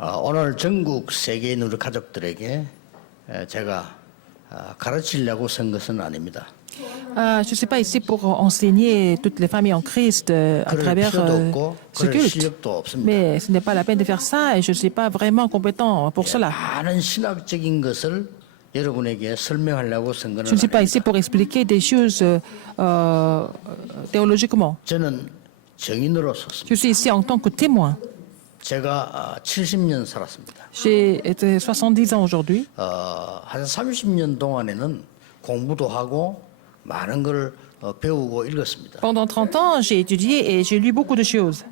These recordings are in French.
오늘 전국 세계인 우리 가족들에게 제가 가르치려고 선 것은 아닙니다. Je ne suis pas ici pour enseigner toutes les familles en Christ à 그럴 travers 필요도 없고 ce 그럴 culte. 실력도 없습니다. Mais ce n'est pas la peine de faire ça et je ne suis pas vraiment compétent pour cela. 많은 신학적인 것을 여러분에게 설명하려고 선 것은 Je ne suis pas 아닙니다. ici pour expliquer des choses théologiquement. 저는 정인으로 섰습니다. Je suis ici en tant que témoin. 제가 70년 살았습니다. J'ai été 70 ans aujourd'hui. 한 30년 동안에는 공부도 하고 많은 걸 배우고 읽었습니다. Pendant 30 ans, j'ai étudié et j'ai lu beaucoup de choses.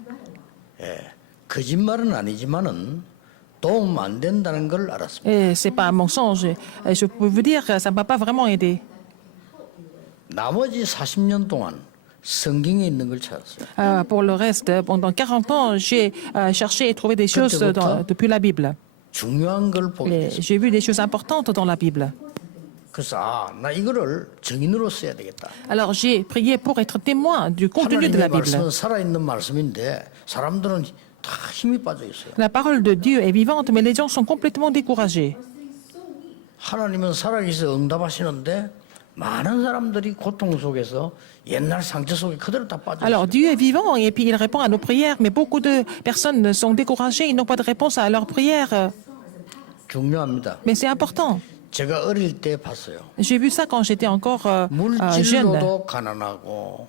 거짓말은 아니지만은 도움 안 된다는 걸 알았습니다. Et ce n'est pas un mensonge. Et je peux vous dire que ça ne m'a pas vraiment aidé. 나머지 40년 동안 성경에 있는 걸 찾았어요. Pour le reste, pendant 40 ans, j'ai cherché et trouvé des choses depuis la Bible. 중요한 걸 보게 Et 됐습니다. j'ai vu des choses importantes dans la Bible. 그래서 나 이거를 증인으로 써야 되겠다. Alors j'ai prié pour être témoin du contenu de la 하나님의 Bible. 말씀은 살아있는 말씀인데 사람들은 다 힘이 빠져 있어요. La parole de Dieu est vivante, mais les gens sont complètement découragés. 하나님은 살아계셔 응답하시는데 많은 사람들이 고통 속에서 옛날 상처 속에 그대로 다 빠져 있어요. Alors Dieu est vivant et puis il répond à nos prières, mais beaucoup de personnes sont découragées, ils n'ont pas de réponse à leurs prières. 중요합니다. Mais c'est important. 제가 어릴 때 봤어요. J'ai vu ça quand j'étais encore jeune. 물질로도 가난하고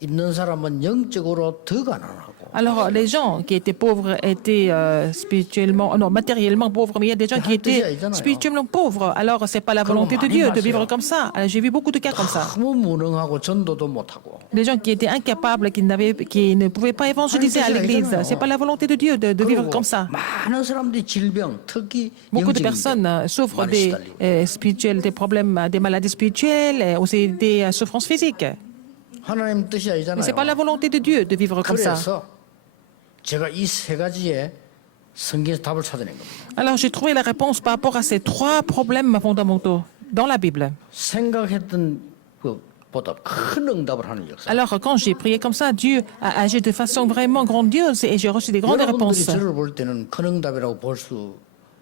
있는 사람은 영적으로 더 가난하고. Alors les gens qui étaient pauvres étaient spirituellement, non, matériellement pauvres, mais il y a des gens qui étaient spirituellement pauvres. Alors c'est pas la volonté de Dieu de vivre comme ça. Alors, j'ai vu beaucoup de cas comme ça. 너무 무능하고 전도도 못하고. Des gens qui étaient incapables, qui ne pouvaient pas évangéliser à l'église. C'est pas la volonté de Dieu de vivre comme ça. 많은 사람들이 질병, 특히 Beaucoup de 영적인 personnes souffrent 많이 시달리고. des problèmes, des maladies spirituelles, et aussi des souffrances physiques. 하나님 뜻이 Mais 아니잖아요. c'est pas la volonté de Dieu de vivre comme ça. 그래서 제가 이 세 가지에 성경에서 답을 찾아낸 겁니다. Alors j'ai trouvé la réponse par rapport à ces trois problèmes fondamentaux dans la Bible. 생각했던 것보다 큰 응답을 하는 역사. Alors quand j'ai prié comme ça, Dieu a agi de façon vraiment grandiose et j'ai reçu des grandes 여러분들이 réponses. 저를 볼 때는 큰 응답이라고 볼 수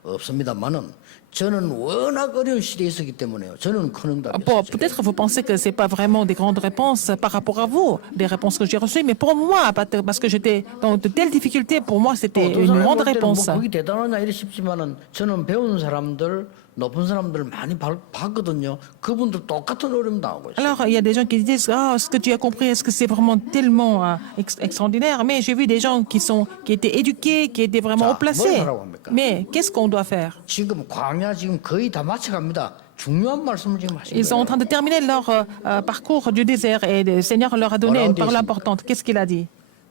없습니다만은 저는 워낙 어려운 시대에 있었기 때문에요. 저는 큰 응답이었어요. Peut-être vous pensez que c'est pas vraiment des grandes réponses par rapport à vous, des réponses que j'ai reçues, mais pour moi, parce que j'étais dans de telles difficultés, pour moi c'était une grande réponse. 뭐 그게 대단하냐 이래 싶지만은 저는 배운 사람들, 높은 사람들 많이 봤거든요. 그분들 똑같은 어려움 당하고 있어요. Alors, il y a des gens qui disent, ah, ce que tu as compris, est-ce que c'est vraiment tellement extraordinaire? Mais j'ai vu des gens qui étaient éduqués, qui étaient vraiment haut placés. Mais qu'est-ce qu'on doit faire? 지금 광야 지금 거의 다 마쳐갑니다. 중요한 말씀을 지금 하시는 Ils sont en train de terminer leur parcours du désert et le Seigneur leur a donné une parole importante. Qu'est-ce qu'il a dit?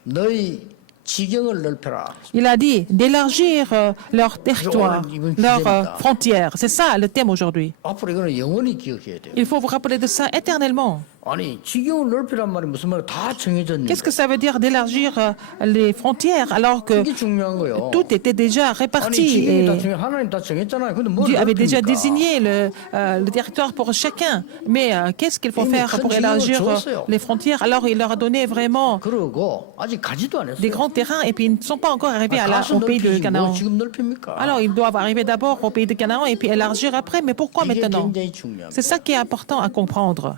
너희 지경을 넓혀라. Il a dit d'élargir leur territoire, leurs frontières. C'est ça le thème aujourd'hui. 앞으로 이거는 영원히 기억해야 돼요. Il faut vous rappeler de ça éternellement. 아니 지경을 넓히란 말이 무슨 말이야? 다 정해졌는데. Qu'est-ce que ça veut dire d'élargir les frontières alors que 이게 중요한 거예요. tout était déjà 아니 réparti 지경이 다 et 하나님 다 정했잖아요. 근데 뭘 Dieu avait déjà 넓힙니까? désigné le territoire pour chacun. Mais qu'est-ce qu'il faut faire pour élargir les frontières? Alors il leur a donné vraiment 그러고 아직 가지도 des 않았어요. grands terrains et puis ils ne sont pas encore arrivés 가서 au pays de 넓히지 뭐 Canaan. 지금 넓힙니까? Alors ils doivent arriver d'abord au pays de Canaan et puis élargir après. Mais pourquoi 이게 maintenant? 굉장히 중요합니다. C'est ça qui est important à comprendre.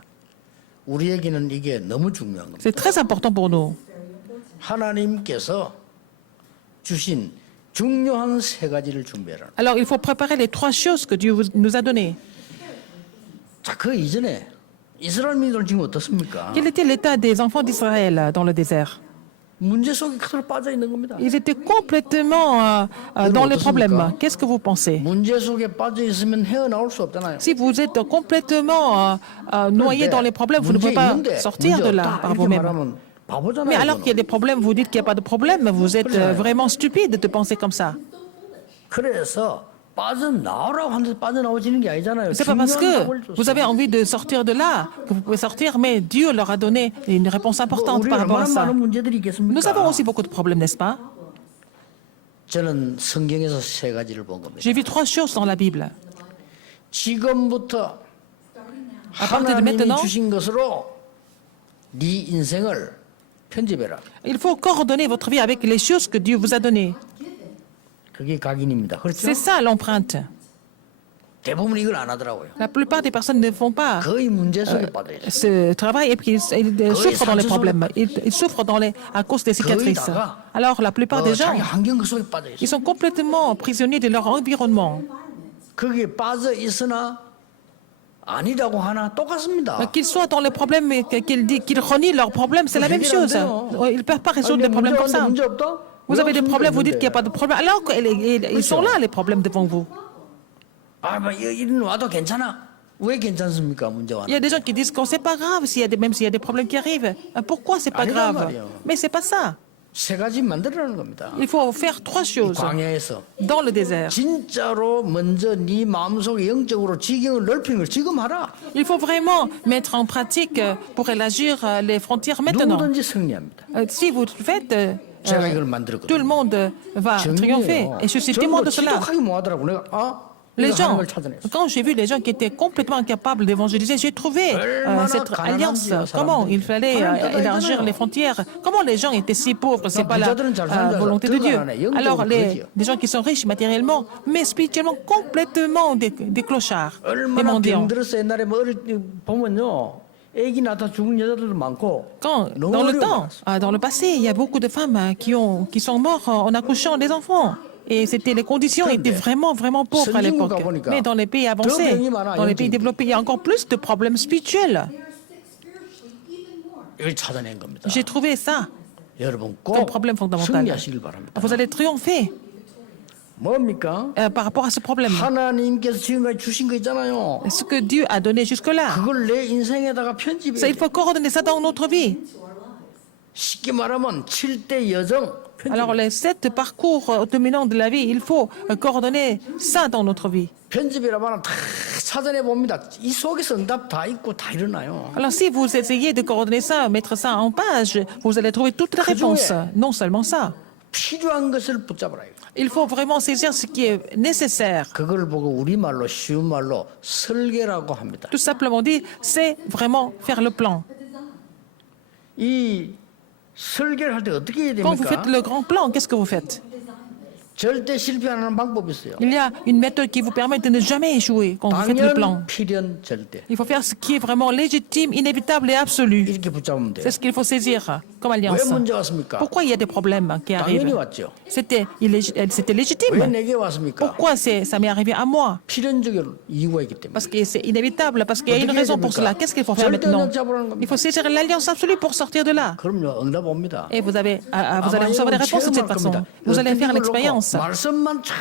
우리에게는 이게 너무 중요한 겁니다. C'est très important pour nous. 하나님께서 주신 중요한 세 가지를 준비해라. Alors il faut préparer les trois choses que Dieu nous a données. 자, 그 이전에 이스라엘 민족은 지금 어떻습니까? Quel était l'état des enfants d'Israël dans le désert? 문제 속에 그대로 빠져 있는 겁니다. Ils étaient complètement dans les problèmes. Qu'est-ce que vous pensez? 문제 속에 빠져 있으면 헤어나올 수 없잖아요. Si vous êtes complètement noyé dans les problèmes, vous ne pouvez pas sortir de là par vous-même. 말하면 바보잖아요. Mais alors qu'il y a des problèmes, vous dites qu'il n'y a pas de problème, vous êtes vraiment stupide de penser comme ça. 그래서 빠져나오라고 하는데 빠져나오지는 게 아니잖아요. C'est pas parce 중요한 que 답을 줬어요. vous avez envie de sortir de là que vous pouvez sortir, mais Dieu leur a donné une réponse importante 우리 par rapport à 얼마나 ça. 많은 문제들이 있겠습니까? Nous avons aussi beaucoup de problèmes, n'est-ce pas? 저는 성경에서 세 가지를 본 겁니다. J'ai vu trois choses dans la Bible. 지금부터 À partir de 하나님이 maintenant, 주신 것으로 네 인생을 편집해라. il faut coordonner votre vie avec les choses que Dieu vous a données. 그게 각인입니다. 그렇죠? C'est ça l'empreinte. 대부분 이걸 안 하더라고요. La plupart des personnes ne font pas 거의 문제 속에 빠져 있어요. ce travail et puis ils souffrent dans les problèmes. Ils souffrent à cause des cicatrices. Alors la plupart des gens, 자기 환경 그 속에 빠져 ils 있어요. sont complètement prisonniers de leur environnement. 거기에 빠져 있으나 아니라고 하나 똑같습니다. Qu'ils soient dans les problèmes et qu'ils renient leurs problèmes, c'est la même chose. Ils ne peuvent pas résoudre les problèmes comme ça. 문제 없다? Vous avez des problèmes, vous dites qu'il n'y a pas de problème, alors qu'ils sont là, les problèmes devant vous. 아, 뭐 이런 와도 괜찮아. 왜 괜찮습니까? 문제 와. Il y a des gens qui disent que c'est pas grave même s'il y a des problèmes qui arrivent. Pourquoi c'est pas 아니란 grave? 말이에요. Mais c'est pas ça. 세 가지 만들어라는 겁니다. Il faut faire trois 이 choses 광야에서 dans le désert. 진짜로 먼저 네 마음속에 영적으로 지경을 넓히는 걸 지금 하라. Il faut vraiment mettre en pratique pour élargir les frontières maintenant. 누구든지 승리합니다. Si vous le faites, 제가 이걸 tout 만들었거든요. le monde va triompher. Et je suis témoin de cela. 지독하게 뭐하더라고. 내가 Les 이거 하는 gens, 걸 찾아냈어. quand j'ai vu les gens qui étaient complètement incapables d'évangéliser, j'ai trouvé cette alliance. Comment il fallait élargir les frontières. Comment les gens étaient si pauvres, c'est pas la volonté de Dieu. Alors les gens qui sont riches matériellement, mais spirituellement complètement des clochards, des 얼마나 mendiants. 병들었어. 옛날에 뭐 어릴 때 보면요. 애기 낳다 죽은 여자들도 많고. Quand, 너무 dans le 어려워. temps, dans le passé, il y a beaucoup de femmes qui sont mortes en accouchant des enfants. Et les conditions étaient vraiment, vraiment pauvres à l'époque. Mais dans les pays avancés, dans les pays développés, il y a encore plus de problèmes spirituels. 이걸 찾아낸 겁니다. J'ai trouvé ça 여러분 comme 꼭 problème fondamental. 승리하시길 바랍니다. Vous allez triompher 뭡니까? par rapport à ce problème. 하나님께서 지금까지 주신 거 있잖아요. Ce que Dieu a donné jusque-là, 그걸 내 인생에다가 편집해. ça, il faut coordonner ça dans notre vie. 쉽게 말하면 7대 여정 편집. Alors, les 7 parcours dominants de la vie, il faut coordonner ça dans notre vie. 편집이라 말하면 다 찾아내 봅니다. 이 속에서 응답 다 있고 다 일어나요. Alors, si vous essayez de coordonner ça, mettre ça en page, vous allez trouver toutes les réponses. Non seulement ça. 필요한 것을 붙잡아라. Il faut vraiment saisir ce qui est nécessaire. 그걸 보고 우리말로 쉬운 말로 설계라고 합니다. Tout simplement dit, c'est vraiment faire le plan. 이 설계를 할 때 어떻게 해야 Quand vous 됩니까? faites le grand plan, qu'est-ce que vous faites? 절대 실패하는 방법이 있어요. Il y a une méthode qui vous permet de ne jamais échouer quand vous faites le plan. 당연, 필연, 절대. Il faut faire ce qui est vraiment légitime, inévitable et absolu. 이렇게 붙잡으면 돼요. C'est ce qu'il faut saisir comme 왜 alliance. 문제 왔습니까? Pourquoi il y a des problèmes qui 당연히 arrivent? 왔죠. C'était 왜 légitime. 내게 왔습니까? Pourquoi ça m'est arrivé à moi? 필연적인 이유가 있기 때문에. Parce que c'est inévitable, parce qu'il y a une raison pour cela. Qu'est-ce qu'il faut faire maintenant? Il faut saisir l'alliance absolue pour sortir de là. 그럼요, 응답 옵니다. Et vous allez recevoir des réponses de cette façon. Vous allez faire l'expérience. 말씀만 쫙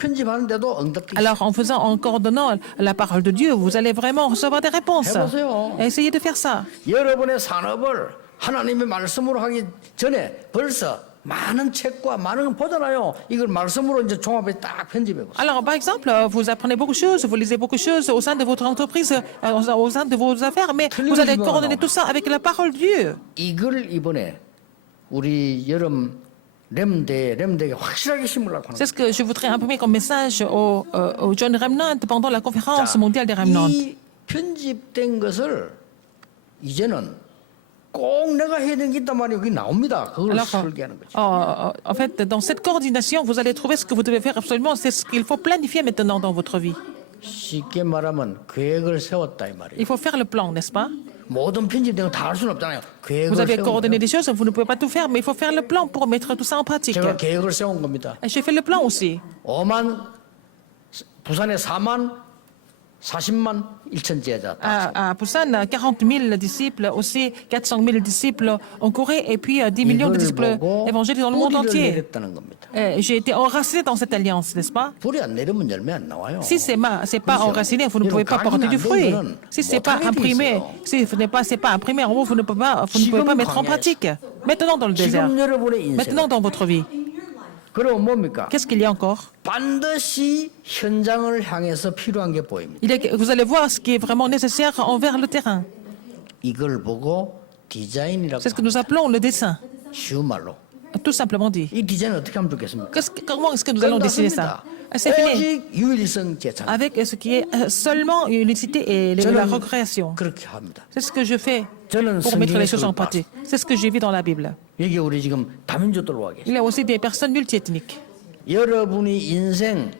편집하는데도 응답이 Alors, en coordonnant la parole de Dieu, vous allez vraiment recevoir des réponses. 해보세요. Essayez de faire ça. 여러분의 산업을 하나님의 말씀으로 하기 전에 벌써 많은 책과 많은 걸 보잖아요. 이걸 말씀으로 이제 종합해 딱 편집해 보세요. Alors, par exemple, vous apprenez beaucoup de choses, vous lisez beaucoup de choses au sein de votre entreprise, au sein de vos affaires, mais vous allez coordonner tout ça avec la parole de Dieu. 이걸 이번에 우리 여름 렘대에 확실하게 심으려고 하는 C'est ce que je voudrais imprimer comme message au John Remnant pendant la conférence mondiale des Remnants. 이 편집된 것을 이제는 꼭 내가 해야 되는 게 있단 말이에요. 그게 나옵니다. 그걸 Alors, 설계하는 거죠. en fait, dans cette coordination, vous allez trouver ce que vous devez faire absolument. C'est ce qu'il faut planifier maintenant dans votre vie. 쉽게 말하면 계획을 세웠다 이 말이에요. Il faut faire le plan, n'est-ce pas? 모든 편집된 거 다 할 수는 없잖아요. 계획을 Vous avez 세운 coordonné 거예요. des choses, vous ne pouvez pas tout faire, mais il faut faire le plan pour mettre tout ça en pratique. 제가 계획을 세운 겁니다. Et j'ai fait le plan aussi. 5만 부산에 4만 40만 1천 제자. À Busan, 40 000 disciples, aussi 400 000 disciples en Corée, et puis 10 millions de 이걸 disciples 보고 évangéliques dans le monde 뿌리를 entier. 내렸다는 겁니다. J'ai été enraciné dans cette alliance, n'est-ce pas? 뿌리 안 내리면 열매 안 나와요. Si c'est pas enraciné, vous ne pouvez pas porter du fruit. Si c'est pas imprimé, si ce n'est pas imprimé en vous, vous ne pouvez pas mettre en pratique. Maintenant dans le désert, 지금 여러분의 인생. maintenant dans votre vie, 그럼 뭡니까? qu'est-ce qu'il y a encore? 반드시 현장을 향해서 필요한 게 보입니다. Vous allez voir ce qui est vraiment nécessaire envers le terrain. 이걸 보고 디자인이라고 C'est ce que nous appelons le dessin, 쉬운 말로. tout simplement dit. 이 디자인 어떻게 하면 좋겠습니까? Comment est-ce que nous allons dessiner ça? C'est fini. 오직 유일성 재창. Avec ce qui est seulement l'unicité et la recréation. 그렇게 합니다. C'est ce que je fais 저는 pour mettre les choses en 성경에 pratique. C'est ce que j'ai vu dans la Bible. 여기 우리 지금 다민족들 와 계세요. Il y a aussi des personnes multiethniques. 여러분이 인생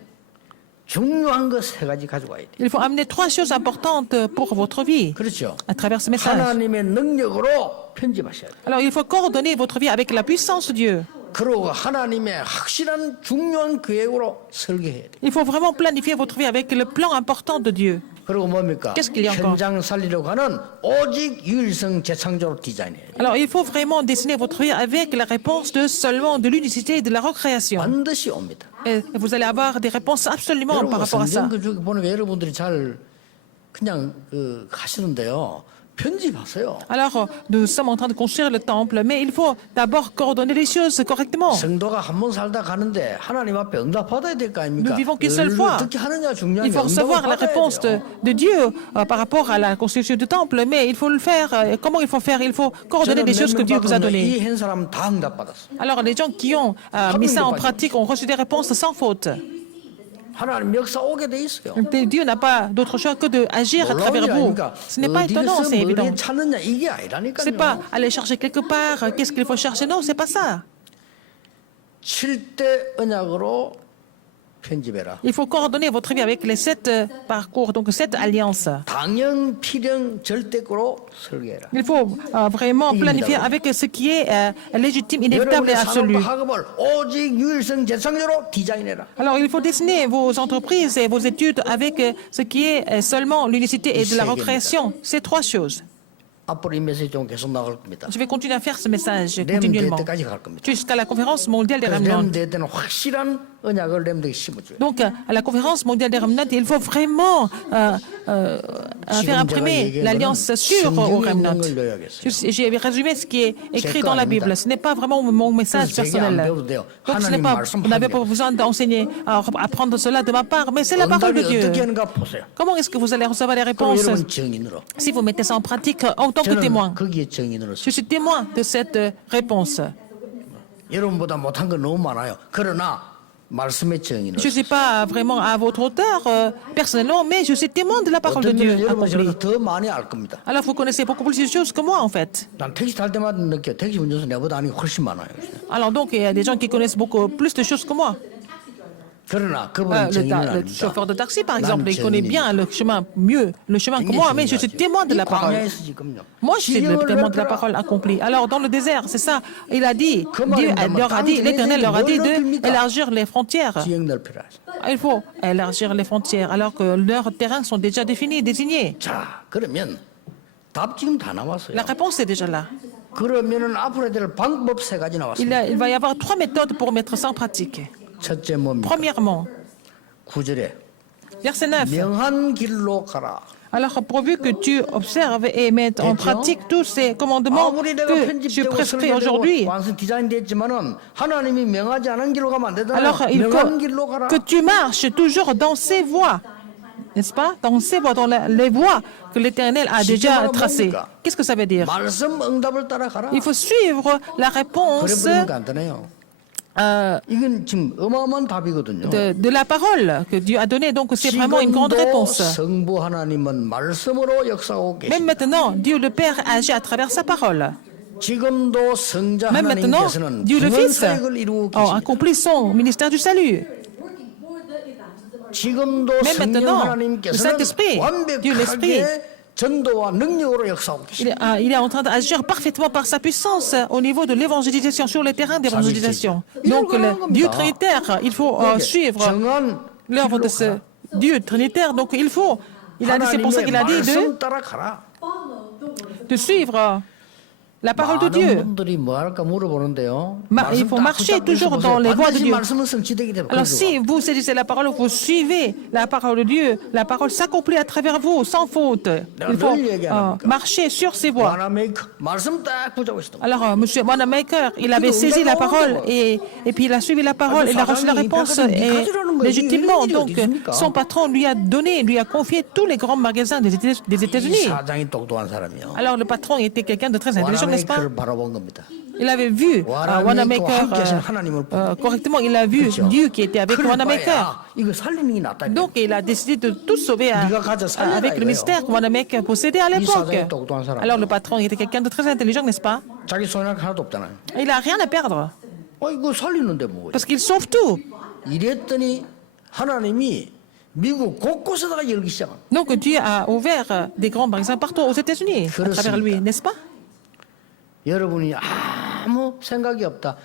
중요한 거 세 가지 가져와야 돼. Il faut amener trois choses importantes pour votre vie 그렇죠. à travers ce message. 하나님의 능력으로 편집하셔야 돼. Alors, il faut coordonner votre vie avec la puissance de Dieu. 그리고 하나님의 확실한 중요한 계획으로 설계해야 돼. Il faut vraiment planifier votre vie avec le plan important de Dieu. 그리고 뭡니까? Qu'est-ce qu'il y a encore? 현장 살리려고 하는 오직 유일성 재창조로 디자인해야 돼. Alors, il faut vraiment dessiner votre vie avec la réponse de seulement de l'unicité et de la recréation. 반드시 옵니다. Et vous allez avoir des réponses absolument par 여러분 rapport à ça. 성경 그 중에 보니까 여러분들이 잘 그냥 하시는데요. 편집하세요. Alors, nous sommes en train de construire le temple, mais il faut d'abord coordonner les choses correctement. 성도가 한 번 살다 가는데 하나님 앞에 응답 받아야 될 거 아닙니까? Nous vivons qu'une seule fois. 어떻게 하느냐 중요한 Il 게 faut recevoir la réponse de Dieu par rapport à la construction du temple, mais il faut le faire. Comment il faut faire? Il faut coordonner les choses que Dieu vous a données. 이한 사람 다 응답 받았어. Alors, les gens qui ont mis ça en pratique ont reçu des réponses sans faute. 하나님 역사 오게 돼 있어요. Dieu n'a pas d'autre choix que d'agir à travers vous. Ce n'est pas étonnant, c'est évident. 어디서 찾느냐 이게 아니라니까요. C'est pas aller chercher quelque part, qu'est-ce qu'il faut chercher. Non, c'est pas ça. 7대 언약으로 편집해라. Il faut coordonner votre vie avec les 7 parcours, donc 7 alliances. 당연, 필연, 절대적으로 설계해라. Il faut vraiment planifier avec ce qui est légitime, inévitable et 여러분의 absolu. 산업과 학업을 오직 유일성 재창조로 디자인해라. Alors, il faut dessiner vos entreprises et vos études avec ce qui est seulement l'unicité et de la recréation. Ces trois choses. 앞으로 이 메시지 좀 계속 나갈 겁니다. Je vais continuer à faire ce message 렘 continuellement 때까지 갈 겁니다. jusqu'à la conférence mondiale des remnants. 렘 때는 확실한 언약을 렘들에게 심어줘요. Donc, à la conférence mondiale des remnants, il faut vraiment faire imprimer l'alliance sûre aux remnants. J'ai résumé ce qui est écrit dans la Bible. Ce n'est pas vraiment mon message personnel. Donc, vous n'avez pas besoin d'enseigner, apprendre cela de ma part, mais c'est la parole de Dieu. Comment est-ce que vous allez recevoir les réponses si vous mettez ça en pratique en tant que témoin? 거기에 증인으로서 Je suis témoin de cette réponse. 여러분보다 못한 건 너무 많아요. 그러나 말씀의 증인으로서 Je ne suis pas vraiment à votre hauteur personnellement, mais je suis témoin de la parole de 어떤 Dieu 일은 여러분이 accomplie. 저보다 더 많이 알 겁니다. Alors vous connaissez beaucoup plus de choses que moi en fait. 난 택시 탈 때마다 느껴. 택시 운전수 내보다 아는 게 훨씬 많아요. Alors donc il y a des gens qui connaissent beaucoup plus de choses que moi. 그러나 그분은 증인은 Le 아닙니다. chauffeur de taxi par 난 exemple, il connaît 증인입니다. bien le chemin mieux, le chemin que moi, mais je suis témoin de la parole. 광야에서 지금요. Moi, je suis le 지형을 témoin de la 넓혀라. parole accomplie. Alors, dans le désert, c'est ça. Il a dit, Dieu leur a dit, l'Éternel leur a dit d'élargir les frontières. 지형 넓혀라. Il faut élargir les frontières, alors que leurs terrains sont déjà définis, désignés. 자, 그러면 답 지금 다 나왔어요. La réponse est déjà là. 그러면은 앞으로 해야 될 방법 세 가지 나왔습니다. Il va y avoir 3 méthodes pour mettre ça en pratique. 첫째 뭡니까? Premièrement, 9절에 verset 9. 명한 길로 가라. Alors, pourvu que tu observes et mettes en pratique tous ces commandements 아무리 내가 que tu 편집되고 prescris 설계되고 aujourd'hui, 완성 디자인됐지만은 하나님이 명하지 않은 길로 가면 안 되잖아요. alors il 명한 faut 길로 가라. que tu marches toujours dans ces voies, n'est-ce pas? Dans ces voies, dans les voies que l'Éternel a déjà tracées. Qu'est-ce que ça veut dire? 말씀 응답을 따라가라. Il faut suivre la réponse 그래 보니까 간단해요. 이건 지금 어마어마한 답이거든요. de la parole que Dieu a donnée. Donc, c'est vraiment une grande 지금도 réponse. 성부 하나님은 말씀으로 역사하고 Même 계십니다. maintenant, Dieu le Père agit à travers sa parole. 지금도 성자 Même maintenant, 하나님께서는 Dieu le 구원 Fils 사역을 이루고 계십니다. accomplit son ministère du salut. 지금도 Même 성령 maintenant, le 하나님께서는 Saint-Esprit, Dieu l'Esprit, 완벽하게 전도와 능력으로 역사하고 계십니다. il est en train d'agir parfaitement par sa puissance au niveau de l'évangélisation, sur le terrain d'évangélisation. Donc, le Dieu trinitaire, il faut suivre 정한 l'œuvre de ce Dieu trinitaire. Donc, c'est pour ça qu'il a dit 말씀 따라가라. de suivre la parole de 많은 Dieu. 분들이 뭐 할까 물어보는데요. Il faut marcher toujours dans les voies de Dieu. 말씀은 성취되기 때문에 Alors si vous saisissez la parole, vous suivez la parole de Dieu, la parole s'accomplit à travers vous, sans faute. Il faut marcher sur ces voies. 와나메이커 말씀 딱 붙잡고 있어. Alors, M. Wanamaker, il avait saisi la parole et puis il a suivi la parole, il a reçu la réponse et légitimement. Donc, son patron lui a donné, lui a confié tous les grands magasins des 이 États-Unis. 사장이 똑똑한 사람이요. Alors, le patron était quelqu'un de très intelligent, n'est-ce pas? 와나메이커를 바라본 겁니다. Il avait vu Wanamaker correctement, il a vu Dieu qui était avec Wanamaker. 이거 살리는 게 낫다. Donc, il a décidé de tout sauver avec le mystère que Wanamaker possédait à l'époque. Alors, le patron était quelqu'un de très intelligent, n'est-ce pas? 자기 손해가 하나도 없잖아요. Il n'a rien à perdre, 이거 살리는데 뭐. parce qu'il sauve tout. 이랬더니 하나님이 미국 곳곳에다가 열기 시작합니다. Donc Dieu a ouvert des grands magasins partout aux États-Unis à travers lui, n'est-ce pas? 여러분이 아무 생각이 없다.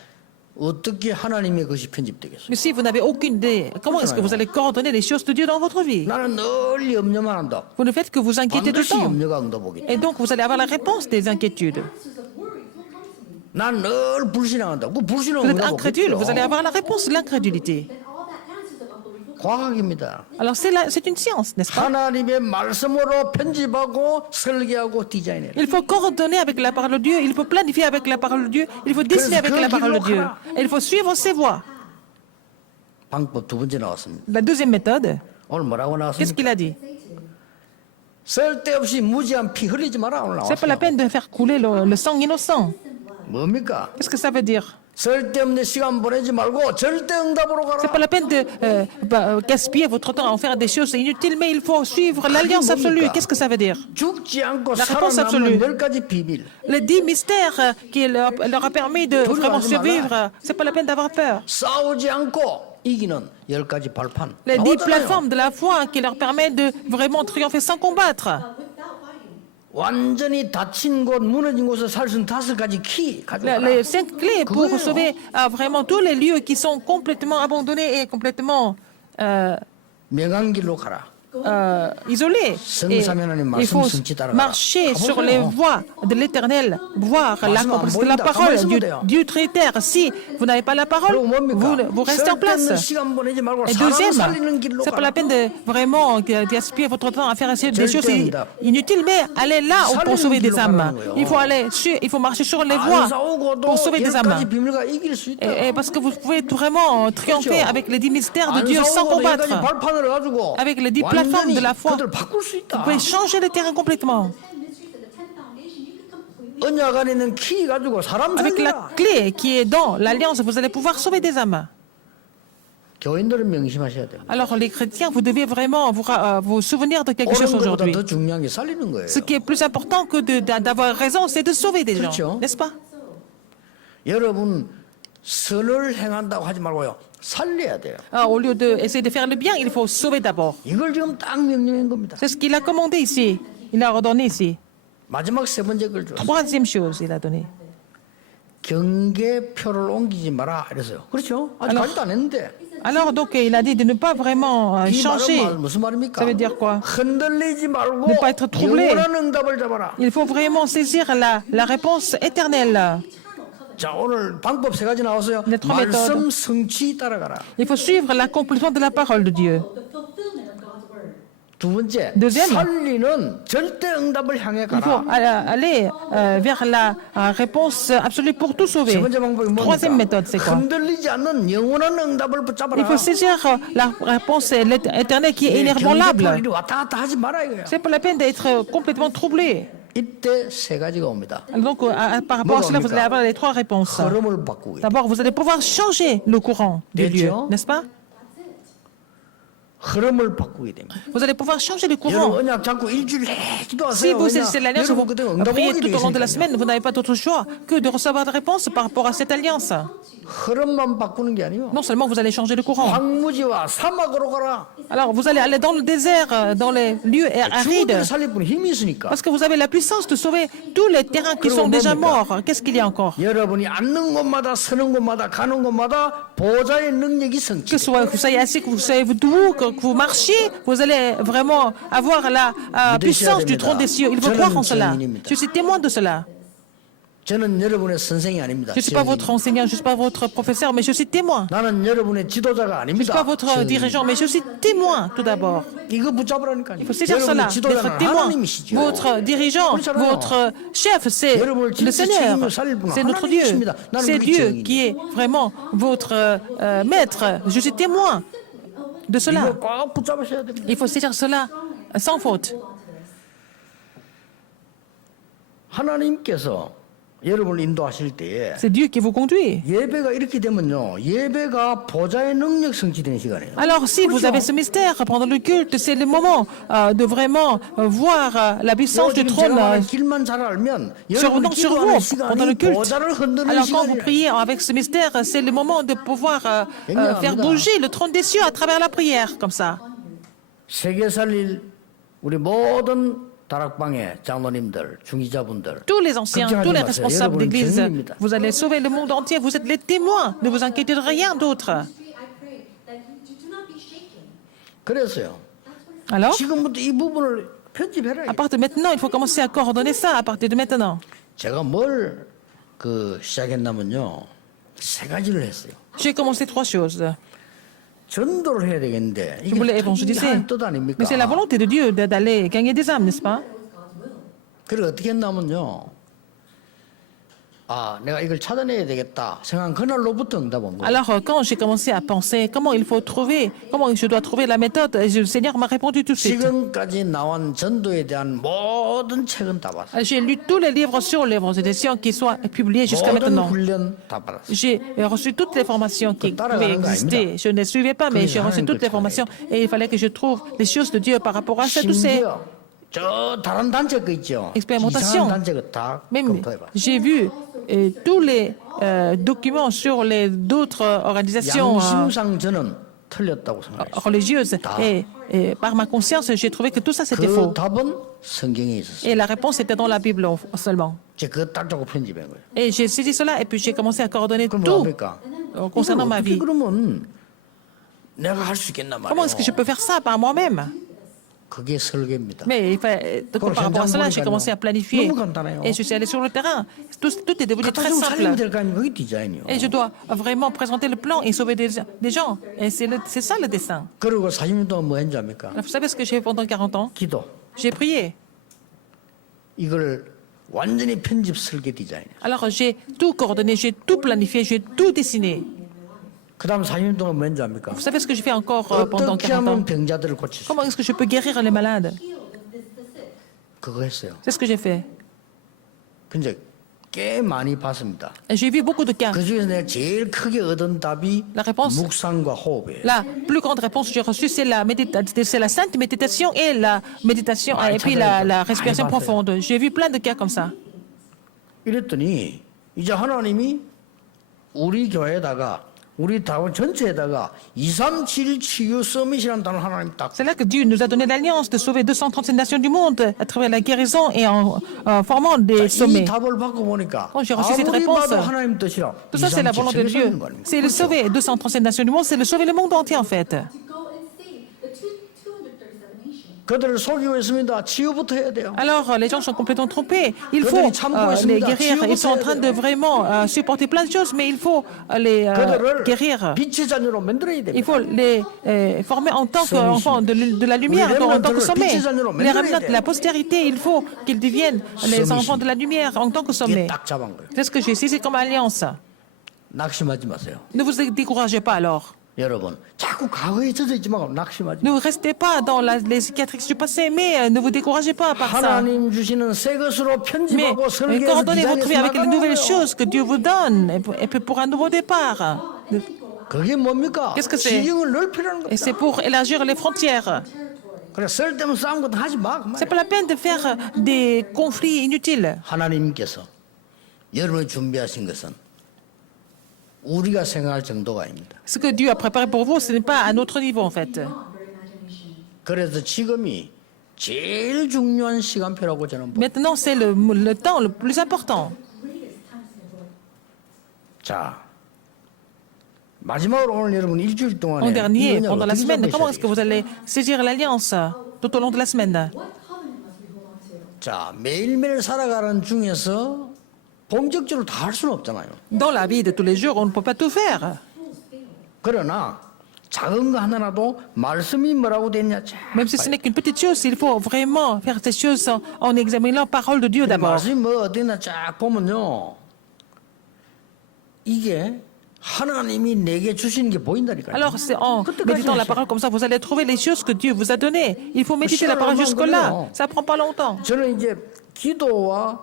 어떻게 하나님의 것이 편집되겠어요? Mais si vous n'avez aucune idée, comment est-ce que vous allez coordonner les choses de Dieu dans votre vie? 나는 늘 염려만 한다. Vous ne faites que vous inquiéter tout le 반드시 temps. 염려가 응답오겠다. Et donc vous allez avoir la réponse des inquiétudes. 난 늘 불신앙한다. 그 불신앙 Vous êtes 응답 incrédule, vous allez 오겠죠. avoir la réponse de l'incrédulité. 과학입니다. Alors c'est une science, n'est-ce pas? 하나님의 말씀으로 편집하고 설계하고 디자인해. Il faut coordonner avec la parole de Dieu, il faut planifier avec la parole de Dieu, il faut dessiner avec la parole de Dieu. Et il faut suivre ses voies. 방법 두 번째 나왔습니다. La deuxième méthode, 오늘 뭐라고 qu'est-ce 나왔습니까? qu'il a dit? 쓸데없이 무지한 피 흘리지 마라 오늘 C'est pas la 나왔어요. peine de faire couler le sang innocent. 뭡니까? Qu'est-ce que ça veut dire? 쓸데없는 시간 보내지 말고 절대 응답으로 C'est pas 가라. la peine de gaspiller votre temps à en faire des choses inutiles, mais il faut suivre l'alliance absolue. Qu'est-ce que ça veut dire? 죽지 않고 La réponse absolue. 살아남는 10가지 비밀. Les 10 mystères qui leur a permis de vraiment survivre, c'est pas la peine d'avoir peur. 싸우지 않고 이기는 10가지 발판. Les 10 나왔잖아요. plateformes de la foi qui leur permettent de vraiment triompher sans combattre. 완전히 다친 곳, 무너진 곳에 살 수 있는 5가지 키 가져가라. Les 5 clés pour 그거예요. sauver vraiment tous les lieux qui sont complètement abandonnés et complètement 명한 길로 가라. isolés. Et il faut marcher sur les voies de l'Éternel, voir l'accomplissement de la parole du Dieu Trinitaire. Si vous n'avez pas la parole, vous restez en place. Et deuxième, c'est pas la peine de vraiment gaspiller votre temps à faire des choses inutiles, mais allez là pour sauver des âmes. Il faut marcher sur les voies pour sauver des âmes. Et parce que vous pouvez vraiment triompher avec les 10 mystères de Dieu sans combattre. Avec les 10 plateformes de la foi, vous pouvez changer le terrain complètement. 언약 안에 있는 키 가지고 사람 Avec la 살려라. clé qui est dans l'alliance, vous allez pouvoir sauver des âmes. 교인들은 명심하셔야 됩니다. Alors les chrétiens, vous devez vraiment vous souvenir de quelque chose 옳은 것보다 aujourd'hui. 더 중요한 게 살리는 거예요. Ce qui est plus important que d'avoir raison, c'est de sauver des gens, 그렇죠. n'est-ce pas? 여러분 선을 행한다고 하지 말고요. 살려야 돼요. Alors, au lieu d'essayer de faire le bien, il faut sauver d'abord. 이걸 지금 딱 명령한 겁니다. C'est ce qu'il a commandé ici. Il a ordonné ici. 마지막 세 번째 걸 줘. Troisième chose, il a donné. 경계표를 옮기지 마라 이랬어요. 그렇죠? 아직 Alors, 가지도 안 했는데. Alors, donc, il a dit de ne pas vraiment 이 changer. 말은 무슨 말입니까? Ça veut dire quoi? 흔들리지 말고 Ne pas être troublé. 영원한 응답을 잡아라. Il faut vraiment saisir la réponse éternelle. 자 오늘 방법 세 가지 나왔어요. Les trois 말씀 méthodes. 성취 따라가라. Il faut suivre l'accomplissement de la parole de Dieu. 두 번째, Deuxième. 살리는 절대 응답을 향해 Il faut 가라. aller vers la réponse absolue pour tout sauver. 세 번째 방법이 Troisième 뭡니까? méthode, c'est quoi? 흔들리지 않는 영원한 응답을 붙잡아라. Il faut saisir la réponse éternelle qui est inébranlable. 경계표 이리 왔다 갔다 하지 마라 이거야. C'est pas la peine d'être complètement troublé. 이때 세 가지가 옵니다. Donc, par rapport à cela, vous allez avoir les trois réponses. 흐름을 바꾸고. D'abord, vous allez pouvoir changer le courant du lieu, D'accord. n'est-ce pas? 흐름을 바꾸게 됩니다. Vous allez pouvoir changer le 여러분 courant. 언약 잡고 일주일 내 기도하세요. Si vous saisissez l'alliance, vous 여러분 그때 응답 priez 오게 tout au long de la 되겠으니까요. semaine, vous n'avez pas d'autre choix que de recevoir des réponses par rapport à cette alliance. 흐름만 바꾸는 게 아니에요. Non seulement vous allez changer le courant, 황무지와 사막으로 가라. alors vous allez aller dans le désert, dans les lieux arides, 죽은 살릴 분 힘이 있으니까. parce que vous avez la puissance de sauver tous les terrains qui sont déjà morts. Qu'est-ce qu'il y a encore? 여러분이 앉는 곳마다 서는 곳마다 가는 곳마다 보좌의 능력이 성취. Que vous soyez assis, que vous soyez debout, que vous marchiez, vous allez vraiment avoir la puissance du trône des cieux. Il faut croire en cela. Je suis témoin de cela. 저는 여러분의 선생이 아닙니다. Je ne suis pas votre enseignant, je ne suis pas votre professeur, mais je suis témoin. 나는 여러분의 지도자가 Je ne suis 아닙니다. pas votre dirigeant, mais je suis témoin tout d'abord. 이거 붙잡으라니까요. Il faut saisir cela, 여러분의 지도자는 d'être témoin. 하나님이시죠. Votre dirigeant, 그렇잖아요. votre chef, c'est 여러분을 le Seigneur, 책임을 살릴 분은 c'est notre Dieu. 하나님이십니다. 나는 C'est 그게 Dieu 증인이에요. qui est vraiment votre maître. Je suis témoin de cela. 이거 꼭 붙잡으셔야 됩니다. Il faut saisir cela sans faute. 하나님께서 여러분을 인도하실 때에 C'est Dieu qui vous conduit. 예배가 이렇게 되면요, 예배가 보좌의 능력 성취되는 시간이에요. Alors, si vous avez ce mystère pendant le culte, c'est le moment de vraiment voir la puissance du trône 길만 잘 알면 survenant 여러분이 sur 기도하는 vous pendant le 시간이 culte. 보좌를 흔드는 Alors, quand vous 시간이에요. priez avec ce mystère, c'est le moment de pouvoir faire bouger le trône des cieux à travers la prière, comme ça. 세계 살릴 우리 모든 다락방의 장로님들, 중기자분들, Tous les anciens, tous les responsables d'église, 증인입니다. vous allez sauver le monde entier. Vous êtes les témoins. Ne vous inquiétez de rien d'autre. I pray that you do not be shaken. 그래서요. Alors, 지금부터 이 부분을 편집해라. à partir de maintenant, il faut commencer à coordonner ça à partir de maintenant. 제가 뭘 시작했냐면요, 세 가지를 했어요. J'ai commencé 3 choses. 전도를 해야 되겠는데 Je voulais évangéliser. 하나님 뜻 아닙니까? Mais c'est la volonté de Dieu d'aller gagner des âmes, n'est-ce pas? 그래 어떻게 했냐면요, 내가 이걸 찾아내야 되겠다 생각한 그날로부터 응답 온 거예요. Alors, quand j'ai commencé à penser comment il faut trouver, comment je dois trouver la méthode, le Seigneur m'a répondu tout de suite. 지금까지 나온 전도에 대한 모든 책은 다 봤어요. J'ai lu tous les livres sur l'évangélisation qui sont publiés jusqu'à 모든 maintenant. 훈련 다 받았어요. J'ai reçu toutes les formations qui pouvaient exister. Je ne les suivais pas, mais j'ai reçu toutes les formations et il fallait que je trouve les choses de Dieu par rapport à ça, tous ces... 심지어 저 다른 단체 거 있죠. Expérimentation. 이상한 단체 거다 Même 검토해봤어요. j'ai vu tous les documents sur les d'autres organisations 양심상 저는 틀렸다고 생각했어요. religieuses et par ma conscience, j'ai trouvé que tout ça c'était 그 faux. 답은 성경에 있었어요. Et la réponse était dans la Bible seulement. 제가 그거 딱 잡고 편집한 거예요. Et j'ai saisi cela et puis j'ai commencé à coordonner 그럼 tout 뭡니까? concernant ma vie. 그러면 내가 할 수 있겠나 말이에요. Comment est-ce que je peux faire ça par moi-même? 그게 설계입니다. Mais par rapport à cela, j'ai commencé à planifier. 너무 간단해요. Et je suis allé sur le terrain. Tout est devenu très 갖다 주면 살리면 simple. 될 거 아닙니까? 그게 디자인이요. Et je dois vraiment présenter le plan et sauver des gens. Et c'est ça le dessin. 그리고 40년 동안 뭐 했는지 압니까? Vous savez ce que j'ai fait pendant 40 ans? 기도. J'ai prié. 이걸 완전히 편집 설계 디자인. Alors j'ai tout coordonné, j'ai tout planifié, j'ai tout dessiné. 그 다음 40년 동안 뭐 했는지 압니까? Vous savez ce que j'ai fait encore pendant 어떻게 40 ans? 하면 병자들을 고칠 수 Comment est-ce que je peux guérir les malades? 그거 했어요. C'est ce que j'ai fait. 근데 꽤 많이 봤습니다. Et j'ai vu beaucoup de cas. 그 중에서 내가 제일 크게 얻은 답이 La réponse- 묵상과 호흡이에요. La plus grande réponse que j'ai reçue, c'est la sainte méditation et la méditation et puis la respiration profonde. J'ai vu plein de cas comme ça. 이랬더니 이제 하나님이 우리 교회에다가 우리 다원 전체에다가 237 치유 서밋이라는 단어 하나님 딱 C'est là que Dieu nous a donné l'alliance de sauver 237 nations du monde à travers la guérison et en formant des 이 sommets. 답을 받고 보니까 Quand j'ai reçu cette 아무리 réponse, 봐도 하나님 뜻이라 Tout ça, c'est la volonté de Dieu. C'est le sauver 237 nations du monde, c'est le sauver le monde entier en fait. To go and save the 237 nations. 그들을 속이고 있습니다. 치유부터 해야 돼요. Alors, les gens sont complètement trompés. Il faut les guérir. Ils sont en train de vraiment supporter plein de choses, mais il faut les 그들을 guérir. 빛의 자녀로 만들어야 Il 됩니다. faut les former en tant qu'enfants de la lumière, en tant que sommet. Les remnants de la postérité, il faut qu'ils deviennent les enfants de la lumière en tant que 이게 sommet. 딱 잡은 거예요. C'est ce que j'ai saisi comme alliance. 낙심하지 마세요. Ne vous découragez pas alors. 여러분, 자꾸 과거에 젖어 있지 말고 낙심하지 Ne restez pas dans les cicatrices du passé, mais ne vous découragez pas par ça. 하나님 주시는 새 것으로 Mais 편집하고 설계해서 coordonnez votre vie 디자인해서 avec les 나가는 nouvelles 거예요. choses que Dieu vous donne et puis pour un nouveau départ. 그게 뭡니까? Qu'est-ce que c'est? 지형을 넓히라는 Et c'est 거다. pour élargir les frontières. 그래 쓸데없는 싸움 것도 하지 마. 그만. C'est pas la peine de faire des conflits inutiles. 하나님께서 여러분이 준비하신 것은 우리가 생각할 정도가 아닙니다. Ce que Dieu a préparé pour vous, ce n'est pas à notre niveau en fait. 그래서 지금이 제일 중요한 시간표라고 저는 봅니다. Maintenant, c'est le temps le plus important. 자, 마지막으로 오늘 여러분 일주일 동안에 En dernier, 이 은혜를 pendant la 어떻게 semaine, 잡으셔야 comment est-ce que vous 되겠어요? allez saisir l'alliance tout au long de la semaine? 자, 매일매일 살아가는 중에서 본격적으로 다 할 수는 없잖아요. Dans la vie de tous les jours, on ne peut pas tout faire. 그러나 작은 거 하나라도 말씀이 뭐라고 됐냐 쫙 Même si ce n'est qu'une petite chose, il faut vraiment faire ces choses en examinant la parole de Dieu 봐요. d'abord. 말씀이 뭐 어디나 쫙 보면요, 이게 하나님이 내게 주시는 게 보인다니까요. Alors, c'est en méditant la parole comme ça, vous allez trouver les choses que Dieu vous a données. Il faut méditer la parole jusque-là. Ça prend pas longtemps. 저는 이제 기도와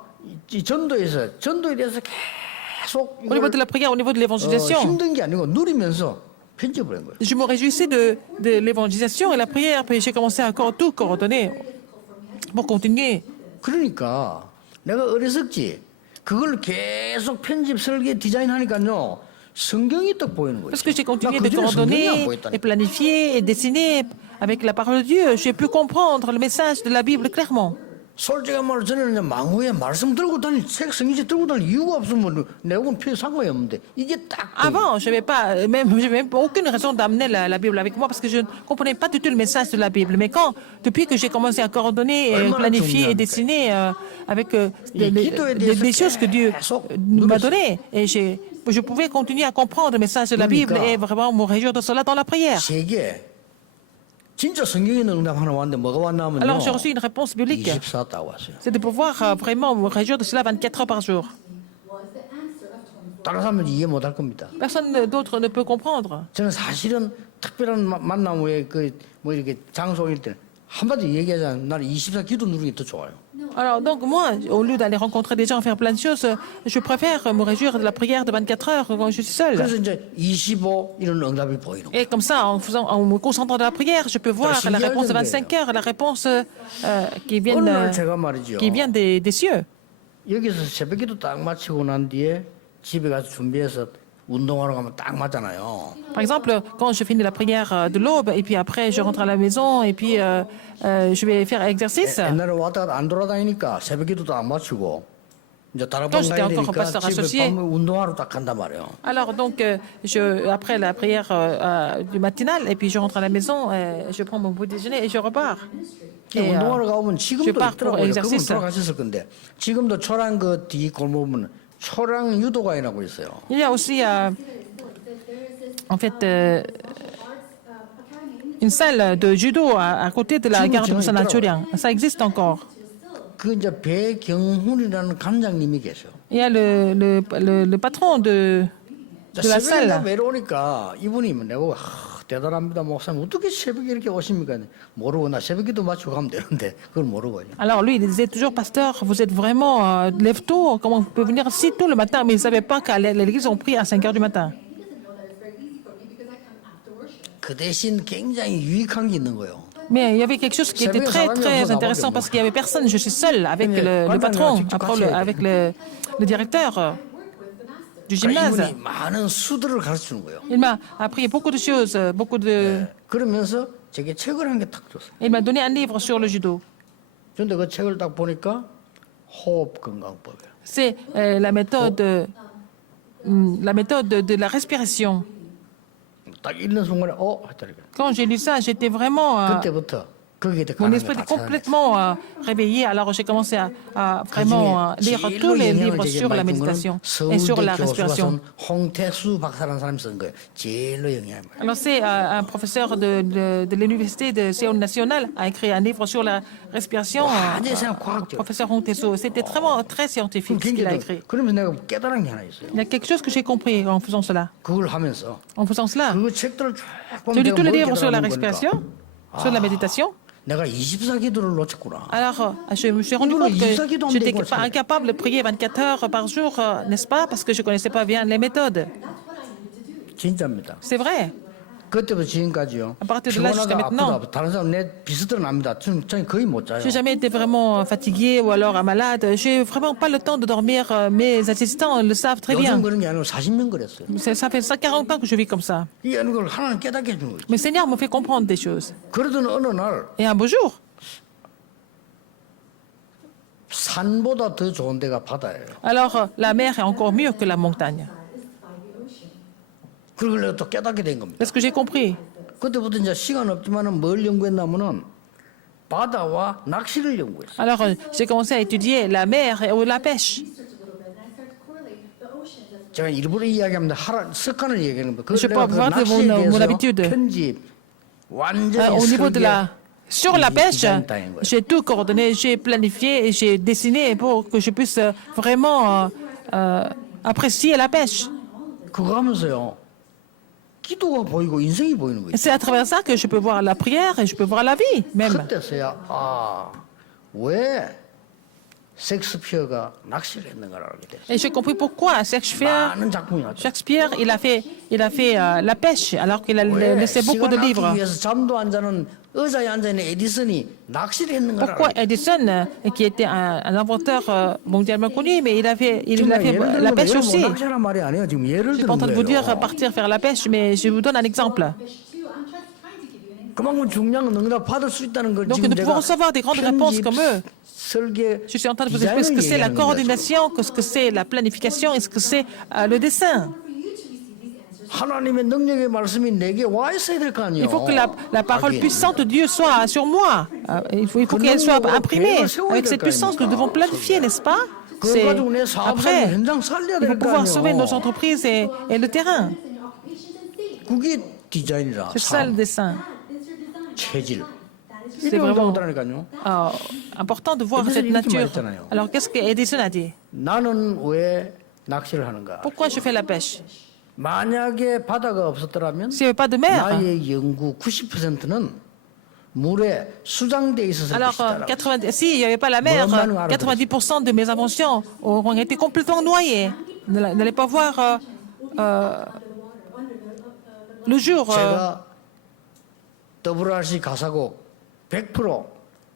이 전도에 대해서 계속 Au niveau de la prière, au niveau de l'évangélisation, 힘든 게 아니고 누리면서 편집을 한 거예요. je me réjouissais de l'évangélisation et la prière, puis j'ai commencé à tout coordonner pour continuer. 그러니까 내가 어리석지 그걸 계속 편집 설계 디자인하니까요 성경이 딱 보이는 거예요. Parce que j'ai 나 continué de 그전에 성경이 안 coordonner 보였다니까. et planifier et dessiner avec la parole de Dieu. J'ai pu comprendre le message de la Bible clairement. 솔직한 말로 저는 이제 망후에 말씀 들고 다닐 책 성경지 들고 다닐 이유가 없으면 내용은 필요 상관이 없는데 이게 딱 Avant, je n'avais même aucune raison d'amener la Bible avec moi parce que je ne comprenais pas du tout le message de la Bible. Mais depuis que j'ai commencé à coordonner, planifier et dessiner avec des choses que Dieu m'a données, et je pouvais continuer à comprendre le message de la Bible et vraiment me réjouir de cela dans la prière. 세계 진짜 성경에 있는 응답 하나 왔는데 뭐가 왔나 하면요 Alors j'ai reçu une réponse biblique. 24 딱 왔어요. C'est de pouvoir vraiment me réjouir de cela 24 heures par jour. 다른 사람은 이해 못할 겁니다. Personne d'autre ne peut comprendre. 저는 사실은 특별한 만남 후에 뭐 이렇게 장소일 때 한마디 얘기하자면 나는 24 기도 누리는 게 더 좋아요. Alors, donc, moi, au lieu d'aller rencontrer des gens, faire plein de choses, je préfère me réjouir de la prière de 24 heures quand je suis seule. 그래서 이제 25 이런 응답이 보이는 거예요. Et comme ça, en me concentrant dans la prière, je peux voir la réponse de 25 heures, la réponse qui vient, 어느 날 제가 말이죠. des cieux. 여기서 새벽기도 딱 마치고 난 뒤에 집에 가서 준비해서 운동하러 가면 딱 맞잖아요. Par exemple, quand je finis la prière de l'aube, et puis après, je rentre à la maison, et puis je vais faire exercice. 옛날에 왔다 갔다 안 돌아다니니까 새벽기도도 안 마치고 이제 다락방 Quand j'étais 가야 encore 되니까 pasteur 집에 associé. 밤에 운동하러 딱 간단 말이에요. Alors, donc, après la prière du matinal, et puis je rentre à la maison, je prends mon bout déjeuner et je repars. Et, 운동하러 가보면 je 지금도 pars pour 있더라고요. 그분 exercice. 돌아가셨을 건데 지금도 초랑 그 뒤 골목 보면 초랑 유도관이라고 있어요. Il y a aussi, en fait, une salle de judo à côté de la gare de Busan Choriang. Ça existe encore. 그 이제 배경훈이라는 관장님이 계셔. Il y a le patron de la 새벽에 salle. 외로우니까 이분이 내가 대단합니다 목사님 어떻게 새벽에 이렇게 오십니까? 모르고 나 새벽기도 마치고 가면 되는데 그걸 모르고. Alors lui, il disait toujours, pasteur, vous êtes vraiment lève tôt, comment vous pouvez venir si tôt le matin? Mais il ne savait pas qu'à l'église, on prie à 5 heures du matin. 그 대신 굉장히 유익한 게 있는 거예요. Mais il y avait quelque chose qui était très, très intéressant parce qu'il n'y avait personne. Je suis seule avec le patron, avec le directeur du gymnase. 이분이 많은 수들을 가르치는 거예요. Il m'a appris beaucoup de choses, 그러면서 제게 책을 한 개 탁 줬어요. Il m'a donné un livre sur le judo. 그런데 그 책을 딱 보니까 호흡 건강법이에요. C'est la méthode de la respiration. 딱 읽는 순간에 했다니까. Quand j'ai lu ça, j'étais vraiment... 그때부터 거기에 mon esprit était complètement réveillé. Alors j'ai commencé à vraiment lire tous les livres sur la méditation et sur la respiration. 홍태수 박사라는 사람이 쓴 거예요. 제일로 영향을. Alors c'est un professeur de l'université de Séoul National a écrit un livre sur la respiration. Professeur Hong Tae-soo. C'était vraiment très scientifique ce qu'il a écrit. 그러면서 내가 깨달은 게 하나 있어요. Il y a quelque chose que j'ai compris en faisant cela. 그걸 하면서 En faisant cela, 그 책들을 쭉 j'ai lu 보면 tous les 내가 livres sur la 뭘 깨달았는 respiration, 거니까. sur la méditation. 내가 24기도를 놓쳤구나. Alors, je me suis rendu compte que j'étais pas incapable de prier 24 heures par jour, n'est-ce pas? Parce que je ne connaissais pas bien les méthodes. 진짜입니다. C'est vrai. 그때부터 지금까지요. À partir de là jusqu'à maintenant, 다른 사람 내 비슷은 압니다. 저는 거의 못 자요. je n'ai jamais été vraiment fatigué ou alors malade. J'ai vraiment pas le temps de dormir. Mes assistants le savent très bien. 요즘 그런 게 아니고 40년 그랬어요. Ça fait 40 ans que je vis comme ça. 이 어느 걸 하나님 깨닫게 해준 거죠. Mais le Seigneur me fait comprendre des choses. 그러던 어느 날 Et un beau jour, 산보다 더 좋은 데가 바다예요. alors la mer est encore mieux que la montagne. 그걸 내가 또 깨닫게 된 겁니다. C'est ce que j'ai compris. 그때부터 이제 시간 없지만은 뭘 연구했냐면은 바다와 낚시를 연구했어요. Alors j'ai commencé à étudier la mer et la pêche. 제가 일부러 이야기합니다. 습관을 얘기하는 겁니다. Je peux avoir de mon habitude. 편집 완전히 Au niveau de 설계. sur la pêche, j'ai tout coordonné, j'ai planifié et j'ai dessiné pour que je puisse vraiment apprécier la pêche. 그거 하면서요. 기도가 보이고 인생이 보이는 거예요. C'est à travers ça que je peux voir la prière et je peux voir la vie même. 그때서야 왜 섹스피어가 낚시를 했는가를 알게 됐어요. Et j'ai compris pourquoi 많은 작품이 나왔죠. Shakespeare, il a fait la pêche alors qu'il a laissé beaucoup de 시간 livres. 아끼기 위해서 잠도 안 자는 의자에 앉아 있는 에디슨이 낚시를 했는가를 Pourquoi 알게 됐어요. Edison, qui était un inventeur mondialement connu, mais il a fait 지금 la 예를 pêche 들면 aussi. 뭐 낚시하란 말이 아니에요. 지금 예를 Je suis pas en train de vous 드는 dire 거예요. partir faire la pêche, mais je vous donne un exemple. Fish too. I'm just trying to give you an example. 그만큼 중요한 응답 받을 수 있다는 걸 Donc 지금 nous 제가 pouvons recevoir des grandes réponses 편집, comme eux. 설계, Je suis en train de vous expliquer ce que c'est la 디자인을 얘기하는 겁니다. coordination, ce que c'est la planification et ce que c'est le dessin. For you to receive these answers, 하나님의 능력의 말씀이 내게 와 있어야 될 거 아니에요. Il faut que la parole 하긴. puissante de Dieu soit sur moi. Il faut qu'elle soit imprimée. Avec cette puissance, nous devons planifier, n'est-ce pas? 그걸 가지고 내 사업을 Après, 현장 살려야 il faut 될 거 pouvoir sauver nos 아니에요. entreprises et le terrain. and your occupations and see. 그게 디자인이라. C'est ça le 사업, dessin. That is your design. 체질. That is C'est 이런 vraiment 거더라니까요. important de voir Edison cette 이렇게 nature. 말했잖아요. Alors, qu'est-ce que Edison a dit? 나는 왜 낚시를 하는가? Pourquoi je fais la pêche? 만약에 바다가 없었더라면 S'il n'y avait pas de mer, 나의 연구 90%는 물에 수장돼 있어서 alors 것이다. s'il n'y avait pas la mer, 뭐라는 거 90% de mes inventions auront été complètement noyées. N'allez pas voir le jour. 제가 WRC 가사곡 100%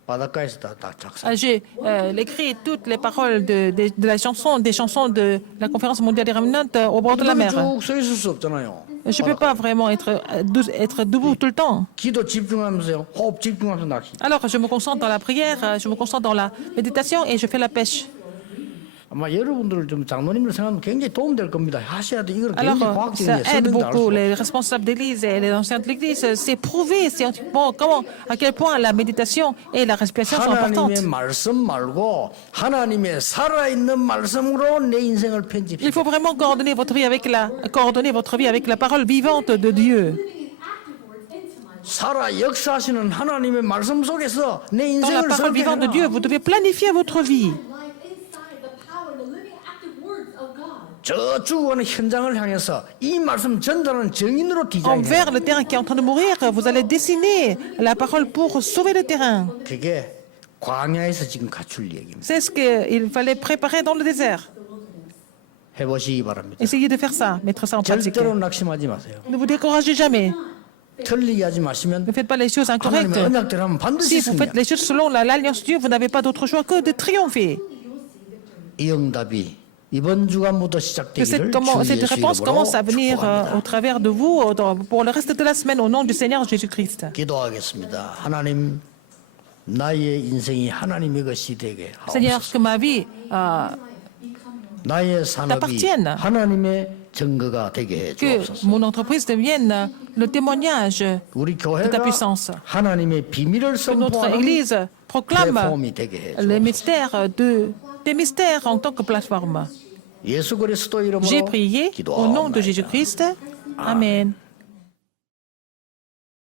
바닷가에서 다 작사. J'ai écrit toutes les paroles de la chanson, des chansons de la conférence mondiale des Remnantes au bord de la mer. 쭉서 있을 수 없잖아요. Je ne peux pas vraiment être debout tout le temps. 기도 집중하면서요. 호흡 집중하면서 낚시. Alors, je me concentre dans la prière, je me concentre dans la méditation et je fais la pêche. 아마 여러분들 좀 장로님을 생각하면 굉장히 도움될 겁니다. 하셔야 돼. 이걸 굉장히 Alors, 과학적인 ça aide 설명도 알 beaucoup 수 les responsables d'église et les anciens de l'église. C'est prouvé scientifiquement à quel point la méditation et la respiration sont importantes. 하나님의 말씀 말고 하나님의 살아있는 말씀으로 내 인생을 Il 편집해. faut vraiment coordonner votre vie avec la parole vivante de Dieu. Putting in active words into my life. 살아 역사하시는 하나님의 말씀 속에서 내 Dans la 인생을 parole vivante de Dieu, 설계해라. vous devez planifier votre vie. Life inside the power, the living active words of God. 저 죽어가는 현장을 향해서 이 말씀 전달하는 증인으로 디자인해. Envers le terrain qui est en train de mourir, vous allez dessiner la parole pour sauver le terrain. 그게 광야에서 지금 갖출 얘기입니다. C'est ce qu'il fallait préparer dans le désert. 해보시기 바랍니다. Essayez de faire ça, mettre ça en pratique. 절대로 낙심하지 마세요. Ne vous découragez jamais. 틀리게 하지 마시면 Ne faites pas les choses incorrectes. 하나님의 언약대로 하면 반드시 Si vous faites 승리합니다. les choses selon l'alliance de Dieu, vous n'avez pas d'autre choix que de triompher. 이 응답이 이번 주간부터 Que 시작되기를 cette 주 réponse 예수 commence à 이름으로 venir au 축복합니다. travers de vous pour le reste de la semaine au nom du Seigneur Jésus-Christ. 기도하겠습니다. 하나님, 나의 인생이 하나님의 것이 되게 Seigneur, 하옵소서. que ma vie 나의 산업이 t'appartienne. 하나님의 증거가 되게 해 que 주옵소서. mon entreprise devienne le témoignage 우리 de ta 교회가 puissance. 하나님의 비밀을 Que notre 선포하는 Église proclame 플랫폼이 되게 해 les 주옵소서. mystères des mystères en tant que plateforme. 예수 그리스도 J'ai 이름으로 prié au nom de 기도하옵나이다. Jésus-Christ. Amen.